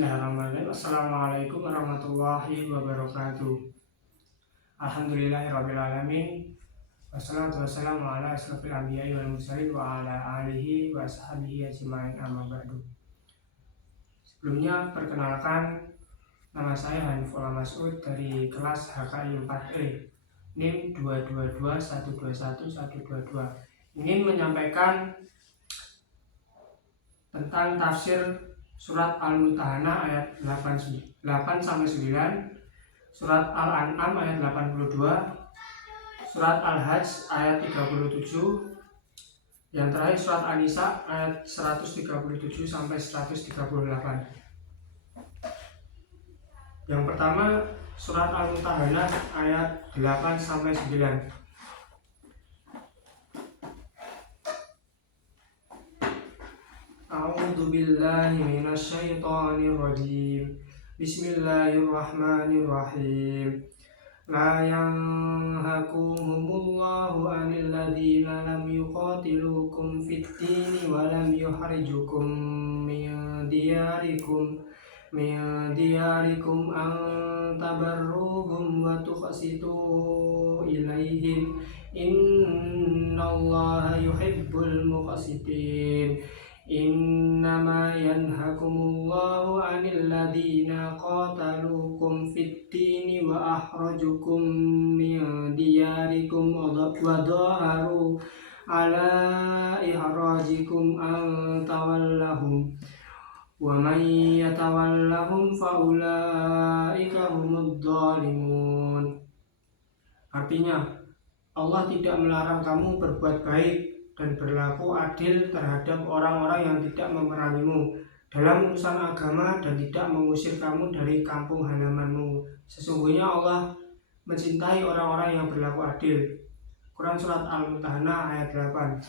Bismillahirrahmanirrahim. Assalamualaikum warahmatullahi wabarakatuh. Alhamdulillahirrabbilalamin. Wassalatu wassalamu ala asrofil anbiya'i wal mursalin wa ala alihi wa sahbihi ajma'in, amma ba'du. Sebelumnya perkenalkan, nama saya Hanifullah Mas'ud dari kelas HKI 4E NIM 222121122. Ingin menyampaikan tentang tafsir Surat Al-Mumtahanah ayat 8-9, Surat Al-An'am ayat 82, Surat Al-Hajj ayat 37, yang terakhir Surat An-Nisa ayat 137-138. Yang pertama Surat Al-Mumtahanah ayat 8-9. A'udzu billahi minasy syaithanir rajim. Bismillahirrahmanirrahim. La yanhakumullahu 'anil ladzina lam yuqatilukum fid dini wa lam yukhrijukum min diyarikum an tabarruhum wa tuqsitu ilaihim innallaha yuhibbul muqsitin. Innama yanhakumullahu 'anil ladzina qataluukum fid dini wa akhrajukum min diyarikum wa dhaharu ala ihrajikum an tawallahum wa man yatawallahum fa ulaika humud dhalimun. Artinya, Allah tidak melarang kamu berbuat baik dan berlaku adil terhadap orang-orang yang tidak memerangimu dalam urusan agama dan tidak mengusir kamu dari kampung halamanmu. Sesungguhnya Allah mencintai orang-orang yang berlaku adil. Quran Surat Al-Mumtahanah ayat 8.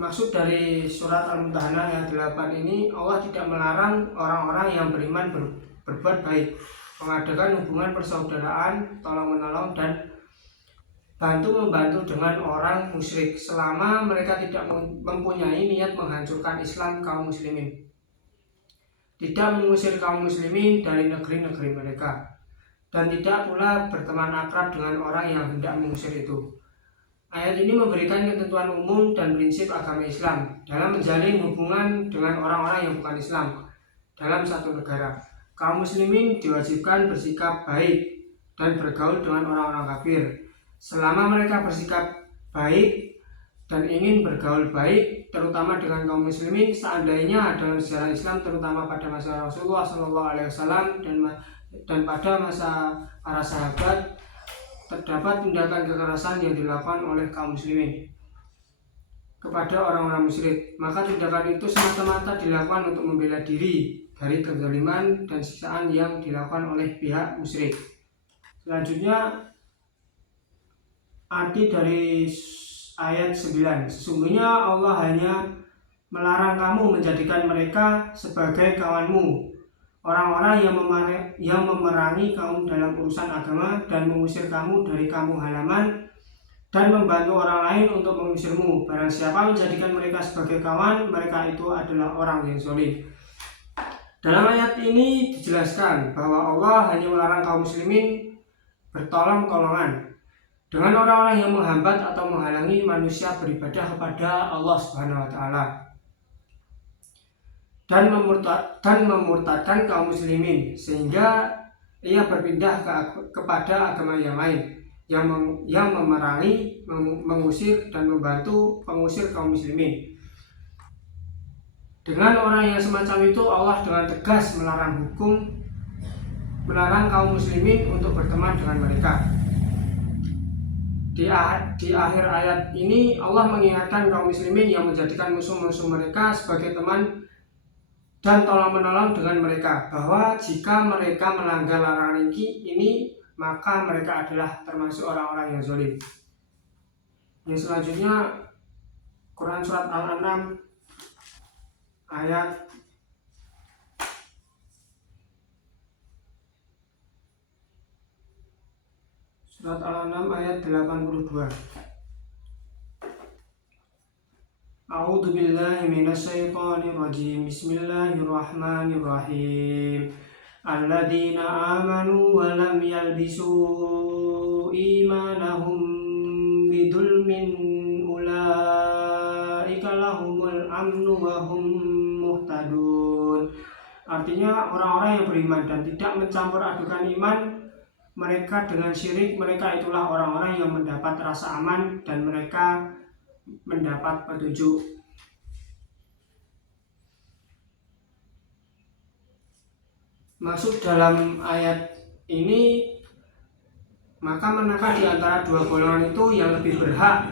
Maksud dari Surat Al-Mumtahanah ayat 8 ini, Allah tidak melarang orang-orang yang beriman berbuat baik, mengadakan hubungan persaudaraan, tolong-menolong, dan bantu-membantu dengan orang musyrik selama mereka tidak mempunyai niat menghancurkan Islam kaum muslimin, tidak mengusir kaum muslimin dari negeri-negeri mereka, dan tidak pula berteman akrab dengan orang yang hendak mengusir itu. Ayat ini memberikan ketentuan umum dan prinsip agama Islam dalam menjalin hubungan dengan orang-orang yang bukan Islam dalam satu negara. Kaum muslimin diwajibkan bersikap baik dan bergaul dengan orang-orang kafir. Selama mereka bersikap baik dan ingin bergaul baik, terutama dengan kaum muslimin, seandainya dalam sejarah Islam, terutama pada masa Rasulullah SAW dan pada masa para sahabat, terdapat tindakan kekerasan yang dilakukan oleh kaum muslimin kepada orang-orang musyrik, maka tindakan itu semata-mata dilakukan untuk membela diri dari kezaliman dan siksaan yang dilakukan oleh pihak musyrik. Selanjutnya, arti dari ayat 9. Sesungguhnya Allah hanya melarang kamu menjadikan mereka sebagai kawanmu, orang-orang yang memerangi kaum dalam urusan agama dan mengusir kamu dari kampung halaman dan membantu orang lain untuk mengusirmu. Barang siapa menjadikan mereka sebagai kawan, mereka itu adalah orang yang zalim. Dalam ayat ini dijelaskan bahwa Allah hanya melarang kaum muslimin bertolong-tolongan dengan orang-orang yang menghambat atau menghalangi manusia beribadah kepada Allah Subhanahu wa taala dan memurtadkan kaum muslimin sehingga ia berpindah kepada agama yang lain yang memerangi, mengusir dan membantu pengusir kaum muslimin. Dengan orang yang semacam itu, Allah dengan tegas melarang kaum muslimin untuk berteman dengan mereka. Di akhir ayat ini, Allah mengingatkan kaum muslimin yang menjadikan musuh-musuh mereka sebagai teman dan tolong-menolong dengan mereka, bahwa jika mereka melanggar larangan ini, maka mereka adalah termasuk orang-orang yang zalim. Yang selanjutnya, Quran Surat Al-An'am ayat 82. A'udzu billahi minasyaitonir rajim. Bismillahirrahmanirrahim. Alladzina amanu wa lam yalbisu imanahum bidzulmin ulaika lahumul amnu wa hum muhtadun. Artinya orang-orang yang beriman dan tidak mencampur adukan iman mereka dengan syirik, mereka itulah orang-orang yang mendapat rasa aman dan mereka mendapat petunjuk. Masuk dalam ayat ini, maka manakah di antara dua golongan itu yang lebih berhak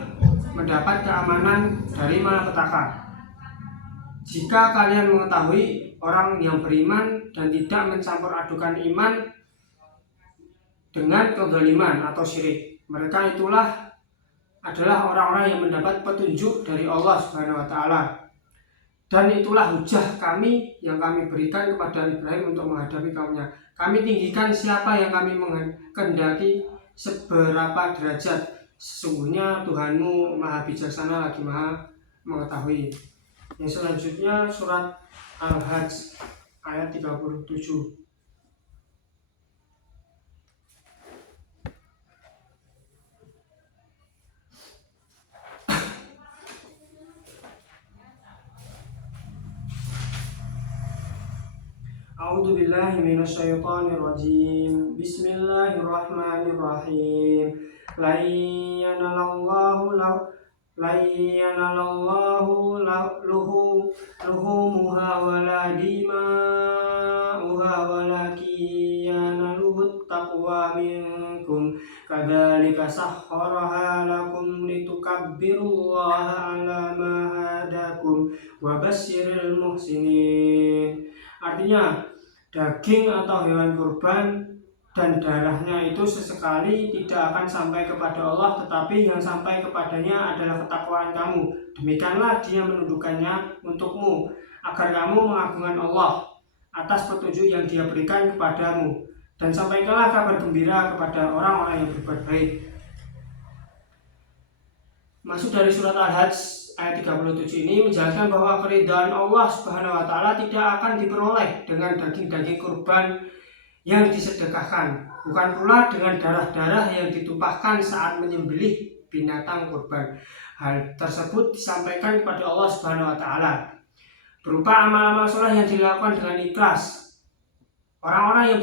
mendapat keamanan dari malapetaka? Jika kalian mengetahui orang yang beriman dan tidak mencampur adukan iman dengan kezaliman atau syirik, mereka itulah adalah orang-orang yang mendapat petunjuk dari Allah Subhanahu wa taala. Dan itulah hujah kami yang kami berikan kepada Ibrahim untuk menghadapi kaumnya. Kami tinggikan siapa yang kami kehendaki seberapa derajat. Sesungguhnya Tuhanmu Maha Bijaksana lagi Maha Mengetahui. Yang selanjutnya surat Al-Hajj ayat 37. A'udzu billahi minasyaitonir rajim. Bismillahirrahmanirrahim. La yanalallahu luhumuha wala dima'uha walakin yanaluhut taqwa minkum. Kadzalika sahharaha lakum litukabbirullaha ala ma hadakum wa basyiril muhsinin. Artinya, daging atau hewan kurban dan darahnya itu sesekali tidak akan sampai kepada Allah, tetapi yang sampai kepadanya adalah ketakwaan kamu. Demikianlah Dia menundukkannya untukmu, agar kamu mengagungkan Allah atas petunjuk yang Dia berikan kepadamu. Dan sampaikanlah kabar gembira kepada orang-orang yang berbuat baik. Masuk dari surat Al-Hajj ayat 37 ini menjelaskan bahwa keridhaan Allah Subhanahu wa taala tidak akan diperoleh dengan daging-daging kurban yang disedekahkan, bukan pula dengan darah-darah yang ditumpahkan saat menyembelih binatang kurban. Hal tersebut disampaikan kepada Allah Subhanahu wa taala berupa amal-amal saleh yang dilakukan dengan ikhlas. Orang-orang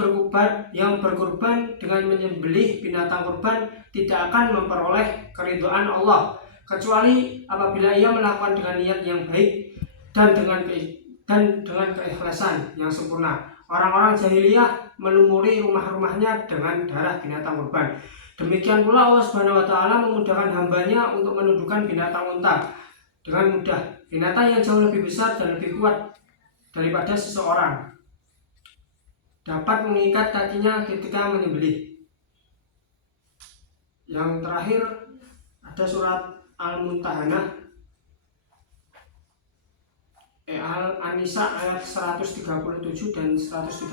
yang berkurban dengan menyembelih binatang kurban tidak akan memperoleh keridhaan Allah kecuali apabila ia melakukan dengan niat yang baik dan dengan keikhlasan yang sempurna. Orang-orang jahiliyah melumuri rumah-rumahnya dengan darah binatang kurban. Demikian pula Allah Subhanahu wa taala memudahkan hambanya untuk menundukkan binatang unta dengan mudah. Binatang yang jauh lebih besar dan lebih kuat daripada seseorang dapat mengikat kakinya ketika menyembelih. Yang terakhir ada surat Al-Mumtahanah Al-Nisa ayat 137 dan 138.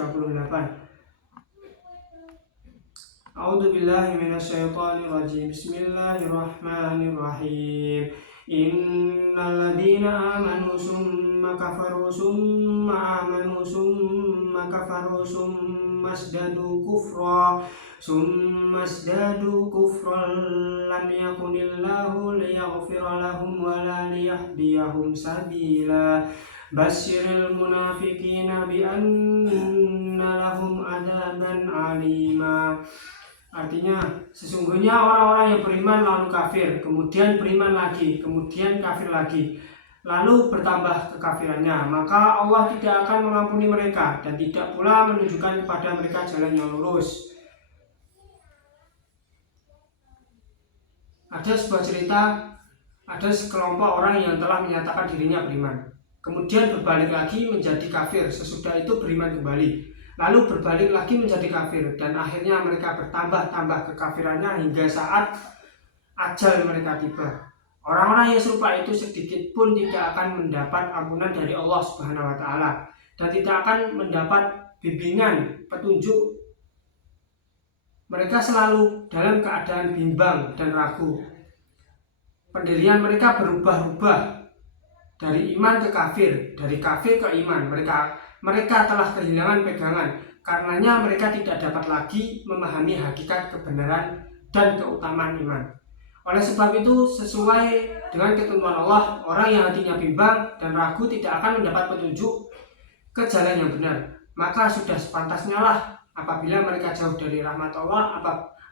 A'udzu billahi minasyaitonir rajim. Bismillahirrahmanirrahim. Innal ladzina amanu summa kafaru summa amanu summa kafaru summa asdadu kufran lam yakunillahu liyaghfira lahum wa la liyahdiyahum sabila. Basyiril munafiqina bi anna lahum adzaban alima. Artinya, sesungguhnya orang-orang yang beriman lalu kafir, kemudian beriman lagi, kemudian kafir lagi, lalu bertambah kekafirannya, maka Allah tidak akan mengampuni mereka dan tidak pula menunjukkan kepada mereka jalan yang lurus. Ada sebuah cerita, ada sekelompok orang yang telah menyatakan dirinya beriman, kemudian berbalik lagi menjadi kafir, sesudah itu beriman kembali, lalu berbalik lagi menjadi kafir, dan akhirnya mereka bertambah-tambah kekafirannya hingga saat ajal mereka tiba. Orang-orang yang serupa itu sedikit pun tidak akan mendapat ampunan dari Allah Subhanahu wa taala dan tidak akan mendapat bimbingan, petunjuk. Mereka selalu dalam keadaan bimbang dan ragu. Pendirian mereka berubah-ubah dari iman ke kafir, dari kafir ke iman. Mereka telah kehilangan pegangan, karenanya mereka tidak dapat lagi memahami hakikat kebenaran dan keutamaan iman. Oleh sebab itu, sesuai dengan ketentuan Allah, orang yang hatinya bimbang dan ragu tidak akan mendapat petunjuk ke jalan yang benar. Maka sudah sepantasnya lah apabila mereka jauh dari rahmat Allah,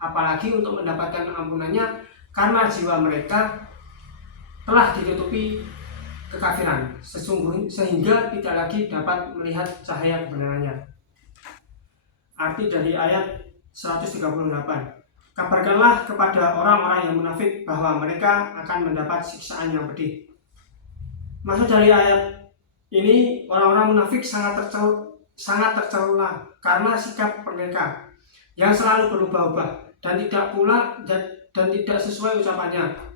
apalagi untuk mendapatkan ampunannya, karena jiwa mereka telah ditutupi kekafiran sehingga tidak lagi dapat melihat cahaya kebenarannya. Arti dari ayat 138, kabarkanlah kepada orang-orang yang munafik bahwa mereka akan mendapat siksaan yang pedih. Maksud dari ayat ini, orang-orang munafik sangat tercela karena sikap mereka yang selalu berubah-ubah dan tidak sesuai ucapannya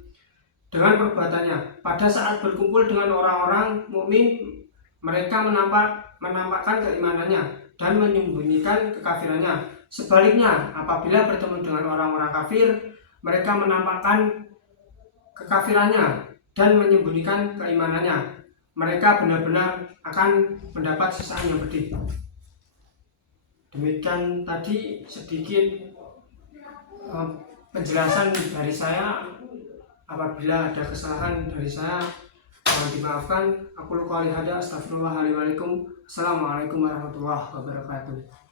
dengan perbuatannya. Pada saat berkumpul dengan orang-orang mukmin, mereka menampakkan keimanannya dan menyembunyikan kekafirannya. Sebaliknya, apabila bertemu dengan orang-orang kafir, mereka menampakkan kekafirannya dan menyembunyikan keimanannya. Mereka benar-benar akan mendapat siksaan yang pedih. Demikian tadi sedikit penjelasan dari saya. Apabila ada kesalahan dari saya, mohon dimaafkan. Aku qouli hadza, astagfirullahaladzim. Assalamualaikum warahmatullahi wabarakatuh.